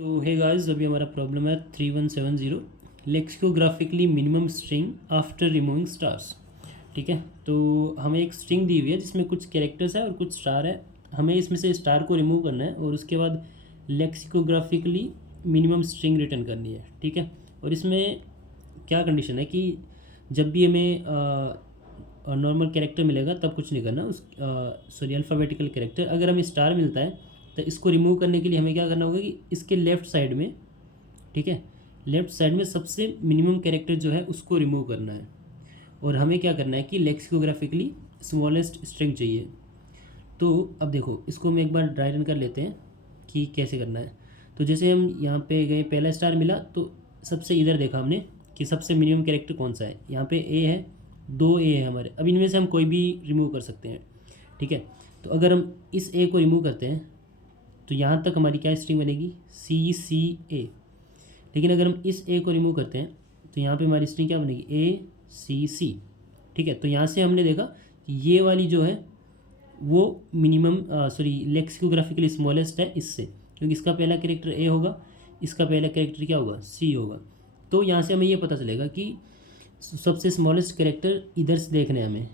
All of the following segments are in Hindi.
तो हे गाइस, अभी हमारा प्रॉब्लम है 3170 lexicographically minimum string after removing stars. ठीक है, तो हमें एक स्ट्रिंग दी हुई है जिसमें कुछ कैरेक्टर्स है और कुछ स्टार है। हमें इसमें से स्टार को रिमूव करना है और उसके बाद लेक्सिकोग्राफिकली मिनिमम स्ट्रिंग रिटर्न करनी है। ठीक है, और इसमें क्या कंडीशन है कि जब भी हमें नॉर्मल कैरेक्टर मिलेगा तब कुछ नहीं करना, उस सॉरी अल्फ़ाबेटिकल कैरेक्टर। अगर हमें स्टार मिलता है तो इसको रिमूव करने के लिए हमें क्या करना होगा कि इसके लेफ़्ट साइड में, ठीक है, लेफ़्ट साइड में सबसे मिनिमम कैरेक्टर जो है उसको रिमूव करना है। और हमें क्या करना है कि लेक्सिकोग्राफिकली स्मॉलेस्ट स्ट्रिंग चाहिए। तो अब देखो, इसको हम एक बार ड्राई रन कर लेते हैं कि कैसे करना है। तो जैसे हम यहाँ पे गए, पहला स्टार मिला तो सबसे इधर देखा हमने कि सबसे मिनिमम कैरेक्टर कौन सा है। यहाँ पे ए है, दो ए है हमारे। अब इनमें से हम कोई भी रिमूव कर सकते हैं। ठीक है, तो अगर हम इस ए को रिमूव करते हैं तो यहाँ तक हमारी क्या स्ट्रिंग बनेगी, सी सी ए। लेकिन अगर हम इस ए को रिमूव करते हैं तो यहाँ पे हमारी स्ट्रिंग क्या बनेगी, ए सी सी। ठीक है, तो यहाँ से हमने देखा कि ये वाली जो है वो मिनिमम सॉरी लेक्सिकोग्राफिकली स्मॉलेस्ट है इससे, क्योंकि इसका पहला कैरेक्टर ए होगा, इसका पहला कैरेक्टर क्या होगा, सी होगा। तो यहाँ से हमें ये पता चलेगा कि सबसे स्मॉलेस्ट कैरेक्टर इधर से देखने हैं हमें,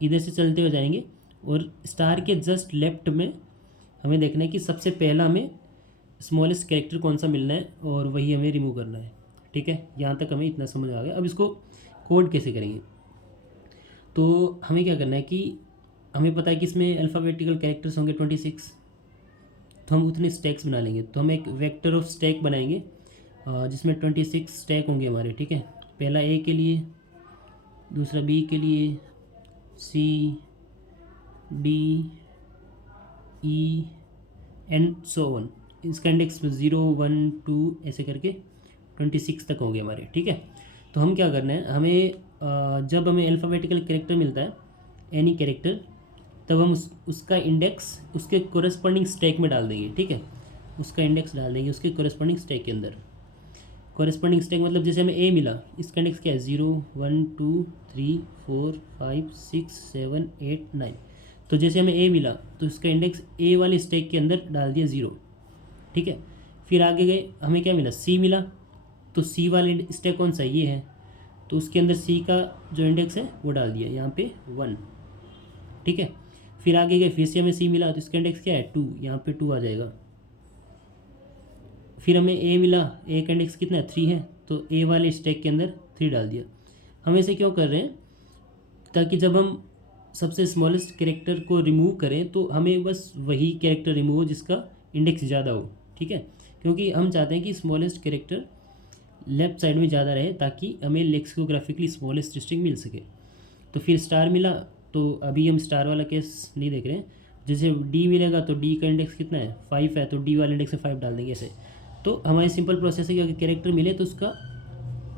इधर से चलते हुए जाएंगे और स्टार के जस्ट लेफ्ट में हमें देखना है कि सबसे पहला हमें स्मॉलेस्ट कैरेक्टर कौन सा मिलना है और वही हमें रिमूव करना है। ठीक है, यहाँ तक हमें इतना समझ आ गया। अब इसको कोड कैसे करेंगे, तो हमें क्या करना है कि हमें पता है कि इसमें अल्फ़ाबेटिकल कैरेक्टर्स होंगे 26, तो हम उतने स्टैक्स बना लेंगे। तो हम एक वेक्टर ऑफ स्टैक बनाएंगे जिसमें 26 स्टैक होंगे हमारे। ठीक है, पहला ए के लिए, दूसरा बी के लिए, C D E and so on. इसका इंडेक्स 0 1 2 ऐसे करके 26 तक होंगे हमारे। ठीक है, तो हम क्या करना है, हमें जब हमें अल्फ़ाबेटिकल कैरेक्टर मिलता है, एनी कैरेक्टर, तब हम उसका इंडेक्स उसके कोरेस्पॉन्डिंग स्टैक में डाल देंगे। ठीक है, उसका इंडेक्स डाल देंगे उसके कोरेस्पॉन्डिंग स्टैक के अंदर। कोरेस्पॉन्डिंग स्टैक मतलब जैसे हमें ए मिला, इसका इंडेक्स क्या है, 0 1 2 3 4 5 6 7 8 9। तो जैसे हमें ए मिला तो इसका इंडेक्स ए वाले स्टैक के अंदर डाल दिया 0। ठीक है, फिर आगे गए, हमें क्या मिला, सी मिला, तो सी वाले स्टैक कौन सा, ये है, तो उसके अंदर सी का जो इंडेक्स है वो डाल दिया यहाँ पे 1। ठीक है, फिर आगे गए, फिर से हमें सी मिला तो इसका इंडेक्स क्या है 2, यहाँ पे 2 आ जाएगा। फिर हमें ए मिला, ए का इंडेक्स कितना है, 3 है, तो ए वाले स्टैक के अंदर 3 डाल दिया। हम ऐसे क्यों कर रहे हैं, ताकि जब हम सबसे स्मॉलेस्ट कैरेक्टर को रिमूव करें तो हमें बस वही कैरेक्टर रिमूव हो जिसका इंडेक्स ज़्यादा हो। ठीक है, क्योंकि हम चाहते हैं कि स्मॉलेस्ट कैरेक्टर लेफ्ट साइड में ज़्यादा रहे ताकि हमें लेक्सिकोग्राफिकली स्मॉलेस्ट स्ट्रिंग मिल सके। तो फिर स्टार मिला, तो अभी हम स्टार वाला केस नहीं देख रहे हैं। जैसे डी मिलेगा तो डी का इंडेक्स कितना है, 5 है, तो डी वाले इंडेक्स में 5 डाल देंगे ऐसे। तो हमारी सिंपल प्रोसेस है कि अगर कैरेक्टर मिले तो उसका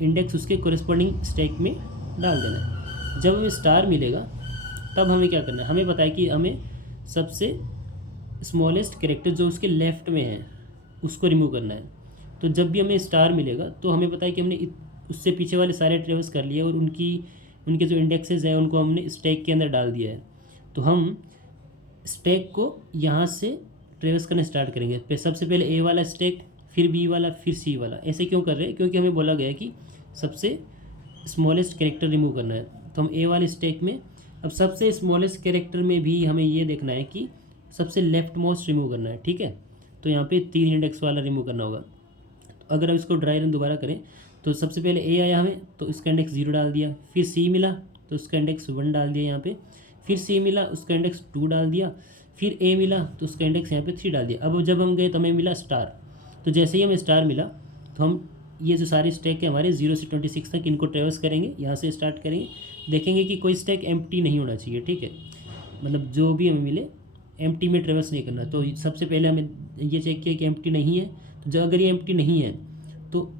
इंडेक्स उसके कोरिस्पॉन्डिंग स्टैक में डाल देना है। जब हमें स्टार मिलेगा तब हमें क्या करना है, हमें पता है कि हमें सबसे स्मॉलेस्ट कैरेक्टर जो उसके लेफ़्ट में है उसको रिमूव करना है। तो जब भी हमें स्टार मिलेगा तो हमें पता है कि हमने उससे पीछे वाले सारे ट्रेवल्स कर लिए और उनके जो इंडेक्सेस हैं उनको हमने स्टैक के अंदर डाल दिया है। तो हम स्टैक को यहाँ से ट्रेवल्स करना स्टार्ट करेंगे। सबसे पहले ए वाला स्टैक, फिर बी वाला, फिर सी वाला। ऐसे क्यों कर रहे हैं, क्योंकि हमें बोला गया है कि सबसे स्मॉलेस्ट कैरेक्टर रिमूव करना है। तो हम ए वाले स्टैक में, अब सबसे स्मॉलेस्ट कैरेक्टर में भी हमें ये देखना है कि सबसे लेफ्ट मोस्ट रिमूव करना है। ठीक है, तो यहाँ पे 3 इंडेक्स वाला रिमूव करना होगा। तो अगर हम इसको ड्राई रन दोबारा करें तो सबसे पहले ए आया हमें, तो इसका इंडेक्स 0 डाल दिया। फिर सी मिला तो उसका इंडेक्स 1 डाल दिया यहाँ पे। फिर सी मिला, उसका इंडेक्स 2 डाल दिया। फिर ए मिला तो उसका इंडेक्स यहाँ पे 3 डाल दिया। अब जब हम गए तो हमें मिला स्टार, तो जैसे ही हमें स्टार मिला तो हम ये जो सारे स्टैक है हमारे 0 से 26 तक, इनको ट्रेवर्स करेंगे, यहाँ से स्टार्ट करेंगे। देखेंगे कि कोई स्टैक एम्प्टी नहीं होना चाहिए। ठीक है, मतलब जो भी हमें मिले एम्प्टी में ट्रेवर्स नहीं करना। तो सबसे पहले हमें ये चेक किया कि एम्प्टी नहीं है। तो जो अगर ये एम्प्टी नहीं है तो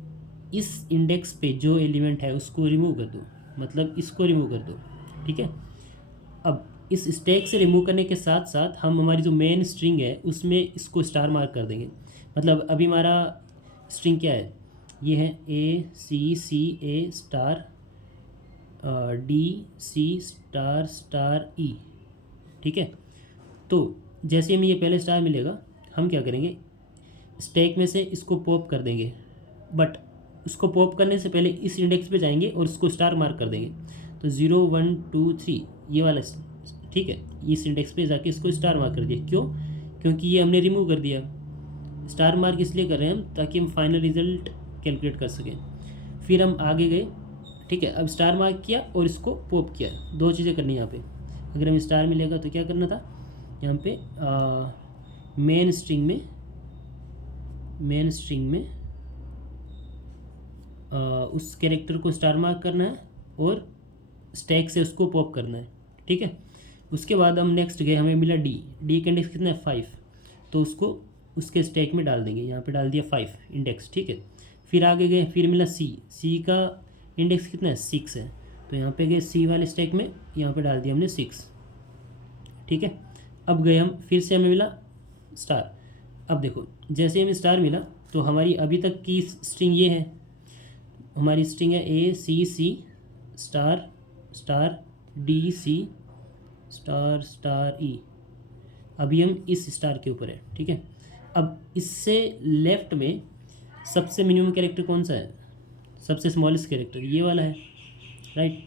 इस इंडेक्स पे जो एलिमेंट है उसको रिमूव कर दो, मतलब इसको रिमूव कर दो। ठीक है, अब इस स्टैक से रिमूव करने के साथ साथ हम हमारी जो मेन स्ट्रिंग है उसमें इसको स्टार मार्क कर देंगे। मतलब अभी हमारा स्ट्रिंग क्या है, ये है A C C A star D C star star E. ठीक है, तो जैसे हमें ये पहले स्टार मिलेगा हम क्या करेंगे, स्टैक में से इसको पॉप कर देंगे, बट उसको पॉप करने से पहले इस इंडेक्स पे जाएंगे और इसको स्टार मार्क कर देंगे। तो 0 1 2 3 ये वाला, ठीक है, इस इंडेक्स पे जाके इसको स्टार मार्क कर दिया। क्यों? क्योंकि ये हमने रिमूव कर दिया। स्टार मार्क इसलिए कर रहे हैं हम ताकि हम फाइनल रिजल्ट कैलकुलेट कर सकें। फिर हम आगे गए, ठीक है, अब स्टार मार्क किया और इसको पॉप किया, दो चीज़ें करनी है यहाँ पे। अगर हमें स्टार मिलेगा तो क्या करना था, यहाँ पे मेन स्ट्रिंग में उस कैरेक्टर को स्टार मार्क करना है और स्टैक से उसको पॉप करना है, ठीक है। उसके बाद हम नेक्स्ट गए, हमें मिला डी का इंडेक्स कितना है 5, तो उसको उसके स्टैक में डाल देंगे, यहाँ पे डाल दिया 5 इंडेक्स, ठीक है। फिर आगे गए, फिर मिला सी का इंडेक्स कितना है 6 है, तो यहाँ पे गए सी वाले स्टैक में, यहाँ पे डाल दिया हमने 6, ठीक है। अब गए हम, फिर से हमें मिला स्टार। अब देखो जैसे हमें स्टार मिला तो हमारी अभी तक की स्ट्रिंग ये है, हमारी स्ट्रिंग है A C C star star D C star star E. अभी हम इस स्टार के ऊपर है, ठीक है। अब इससे लेफ्ट में सबसे मिनिमम कैरेक्टर कौन सा है, सबसे स्मॉलेस्ट कैरेक्टर ये वाला है, राइट।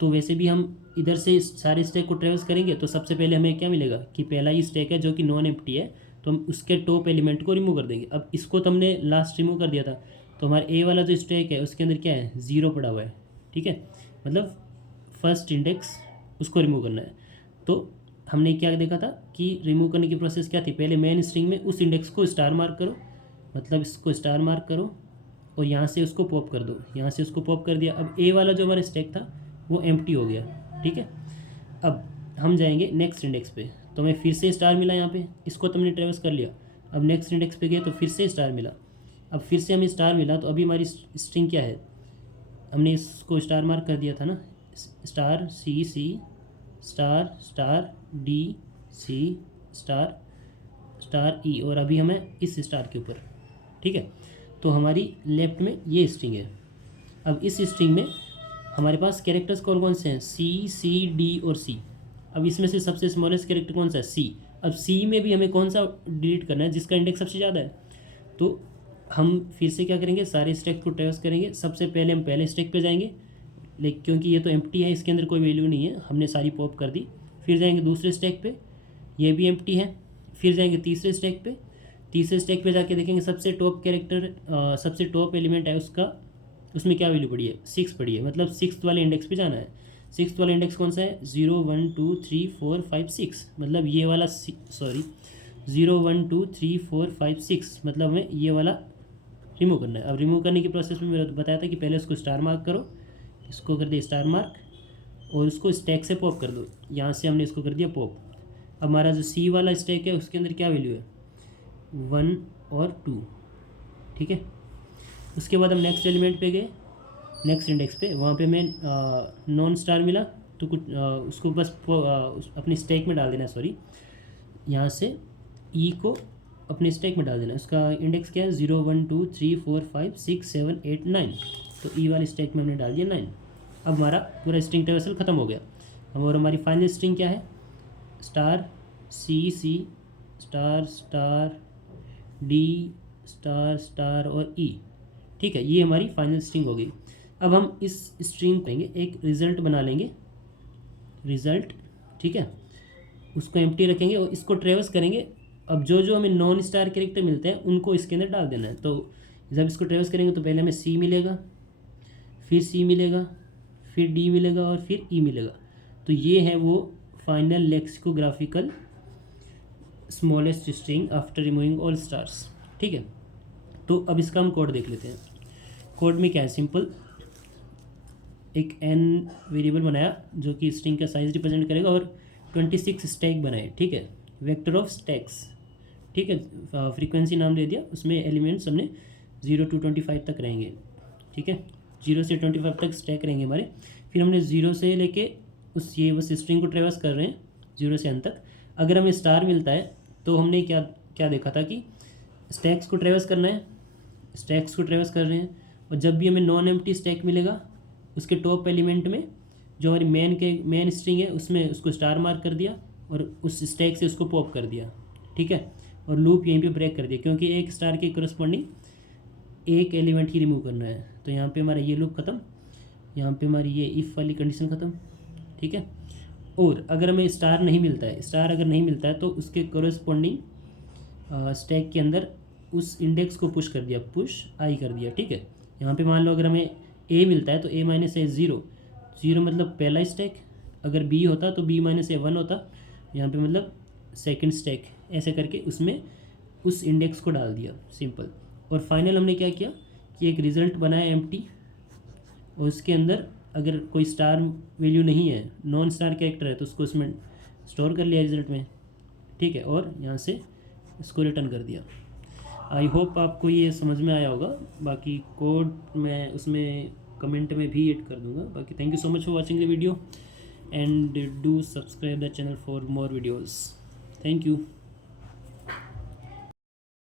तो वैसे भी हम इधर से सारे स्टैक को ट्रेवर्स करेंगे तो सबसे पहले हमें क्या मिलेगा कि पहला ही स्टैक है जो कि नॉन एम्प्टी है, तो हम उसके टॉप एलिमेंट को रिमूव कर देंगे। अब इसको तो हमने लास्ट रिमूव कर दिया था, तो हमारा ए वाला जो स्टैक है उसके अंदर क्या है 0 पड़ा हुआ है, ठीक है, मतलब फर्स्ट इंडेक्स उसको रिमूव करना है। तो हमने क्या देखा था कि रिमूव करने की प्रोसेस क्या थी, पहले मेन स्ट्रिंग में उस इंडेक्स को स्टार मार्क करो, मतलब इसको स्टार मार्क करो और यहाँ से उसको पॉप कर दो, यहाँ से उसको पॉप कर दिया। अब ए वाला जो हमारा स्टैक था वो एम्प्टी हो गया, ठीक है। अब हम जाएंगे नेक्स्ट इंडेक्स पे, तो हमें फिर से स्टार मिला यहाँ पे, इसको तो हमने ट्रेवर्स कर लिया। अब नेक्स्ट इंडेक्स पे गए तो फिर से स्टार मिला, अब फिर से हमें स्टार मिला, तो अभी हमारी स्ट्रिंग क्या है, हमने इसको स्टार मार्क कर दिया था ना, star C C star star D C star star E, और अभी हमें इस स्टार के ऊपर, ठीक है। तो हमारी लेफ्ट में ये स्ट्रिंग है। अब इस स्ट्रिंग में हमारे पास कैरेक्टर्स कौन कौन से हैं, सी डी और सी। अब इसमें से सबसे स्मॉलेस्ट कैरेक्टर कौन सा है, सी। अब सी में भी हमें कौन सा डिलीट करना है, जिसका इंडेक्स सबसे ज़्यादा है। तो हम फिर से क्या करेंगे, सारे स्टैक को ट्रेवर्स करेंगे। सबसे पहले हम पहले स्टैक पे जाएंगे, लेकिन क्योंकि ये तो एम्प्टी है, इसके अंदर कोई वैल्यू नहीं है, हमने सारी पॉप कर दी। फिर जाएंगे दूसरे स्टैक पे, ये भी एम्प्टी है। फिर जाएंगे तीसरे स्टैक पे, तीसरे स्टैक पे जाके देखेंगे सबसे टॉप कैरेक्टर, सबसे टॉप एलिमेंट है उसका, उसमें क्या वैल्यू पड़ी है 6 पड़ी है, मतलब 6th वाले इंडेक्स पे जाना है। 6th वाला इंडेक्स कौन सा है, 0 1 2 3 4 5 6, मतलब ये वाला 0 1 2 3 4 5 6, मतलब हमें ये वाला रिमूव करना है। अब रिमूव करने की प्रोसेस में मैंने बताया था कि पहले उसको स्टार मार्क करो, इसको कर दिया स्टार मार्क और उसको स्टैक से पॉप कर दो, यहाँ से हमने इसको कर दिया पॉप। अब हमारा जो सी वाला स्टैक है उसके अंदर क्या वैल्यू है 1 और 2, ठीक है। उसके बाद हम नेक्स्ट एलिमेंट पे गए, नेक्स्ट इंडेक्स पे, वहाँ पे मैं नॉन स्टार मिला, तो कुछ उसको बस अपने स्टैक में डाल देना, सॉरी, यहाँ से ई को अपने स्टैक में डाल देना। उसका इंडेक्स क्या है 0 1 2 3 4 5 6 7 8 9, तो ई वाले स्टैक में हमने डाल दिया 9। अब हमारा पूरा स्ट्रिंग ट्रेवर्सल ख़त्म हो गया। अब और हमारी फाइनल स्ट्रिंग क्या है, star C C star star D star star और ई, ठीक है, ये हमारी फाइनल स्ट्रिंग हो गई। अब हम इस स्ट्रिंग को एक रिज़ल्ट बना लेंगे, रिज़ल्ट, ठीक है, उसको एम्प्टी रखेंगे और इसको ट्रेवर्स करेंगे। अब जो जो हमें नॉन स्टार कैरेक्टर मिलते हैं उनको इसके अंदर डाल देना है। तो जब इसको ट्रेवर्स करेंगे तो पहले हमें सी मिलेगा, फिर सी मिलेगा, फिर डी मिलेगा और फिर ई मिलेगा। तो ये है वो final lexicographical smallest string after removing all stars, ठीक है। तो अब इसका हम कोड देख लेते हैं। कोड में क्या है, सिंपल, एक एन वेरिएबल बनाया जो कि स्ट्रिंग का साइज रिप्रेजेंट करेगा और 26 स्टैक बनाए, ठीक है, वेक्टर ऑफ स्टैक्स, ठीक है, फ्रीक्वेंसी नाम दे दिया, उसमें एलिमेंट्स हमने 0 to 25 तक रहेंगे, ठीक है, 0 से 25 तक स्टैक रहेंगे हमारे। फिर हमने 0 से लेके उस ये बस स्ट्रिंग को ट्रेवर्स कर रहे हैं 0 से n तक। अगर हमें स्टार मिलता है तो हमने क्या क्या देखा था कि स्टैक्स को ट्रेवर्स करना है, स्टैक्स को ट्रेवर्स कर रहे हैं, और जब भी हमें नॉन एम्प्टी स्टैक मिलेगा उसके टॉप एलिमेंट में जो हमारी मेन स्ट्रिंग है उसमें उसको स्टार मार्क कर दिया और उस स्टैक से उसको पॉप कर दिया, ठीक है। और लूप यहीं पे ब्रेक कर दिया, क्योंकि एक स्टार के करस्पॉन्डिंग एक एलिमेंट ही रिमूव करना है। तो यहाँ पे हमारा ये लूप ख़त्म, यहाँ पे हमारी ये इफ़ वाली कंडीशन ख़त्म, ठीक है। और अगर हमें स्टार नहीं मिलता है, स्टार अगर नहीं मिलता है तो उसके करस्पॉन्डिंग स्टैक के अंदर उस इंडेक्स को पुश कर दिया, पुश आई कर दिया, ठीक है। यहाँ पे मान लो अगर हमें ए मिलता है तो ए माइनस ए ज़ीरो, ज़ीरो मतलब पहला स्टैक, अगर बी होता तो बी माइनस ए वन होता, यहाँ पे मतलब सेकंड स्टैक, ऐसे करके उसमें उस इंडेक्स को डाल दिया, सिंपल। और फाइनल हमने क्या किया कि एक रिज़ल्ट बनाया एम्प्टी, और उसके अंदर अगर कोई स्टार वैल्यू नहीं है, नॉन स्टार कैरेक्टर है, तो उसको उसमें स्टोर कर लिया रिजल्ट में, ठीक है, और यहाँ से इसको रिटर्न कर दिया। आई होप आपको ये समझ में आया होगा। बाकी कोड मैं उसमें कमेंट में भी ऐड कर दूंगा। बाकी thank you so much for watching the video and do subscribe the channel for more videos. Thank you.